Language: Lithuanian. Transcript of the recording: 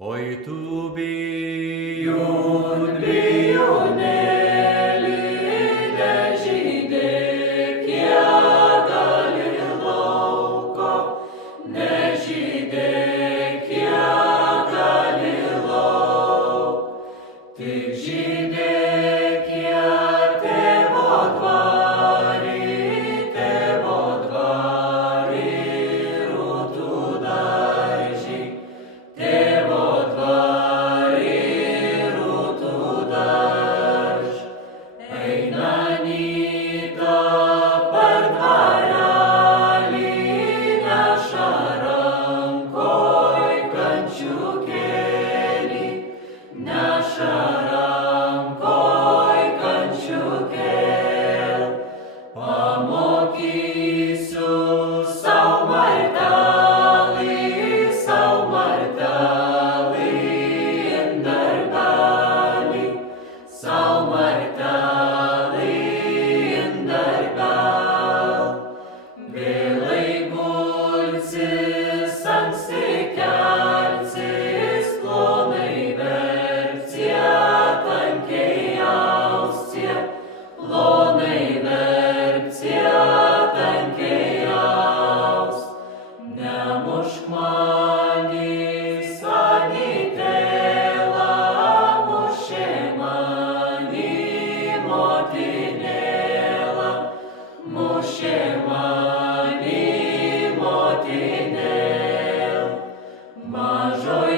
Oi tu bijūnėli, nežydėk, jie gali lauko, nežydėk, jie gali lauk, tik žydėk jie tėvo dvarį, rūtų daržį, tėvo dvarį, rūtų darž. Eina Anyta per dvarelį, neša rankoj kančiukėlį, neša rankoj kančiukėl. Pamokysiu sau martelį, darbelį, sau martelį, darbel. Vėlai gulsis, anksti kelsis, plonai verpcie, tankiai auscie, plonai verpcie, tankiai aus. Nemušk manęs, Anytėla, mušė mani motinėla, mušė mani motinėl. Mažoj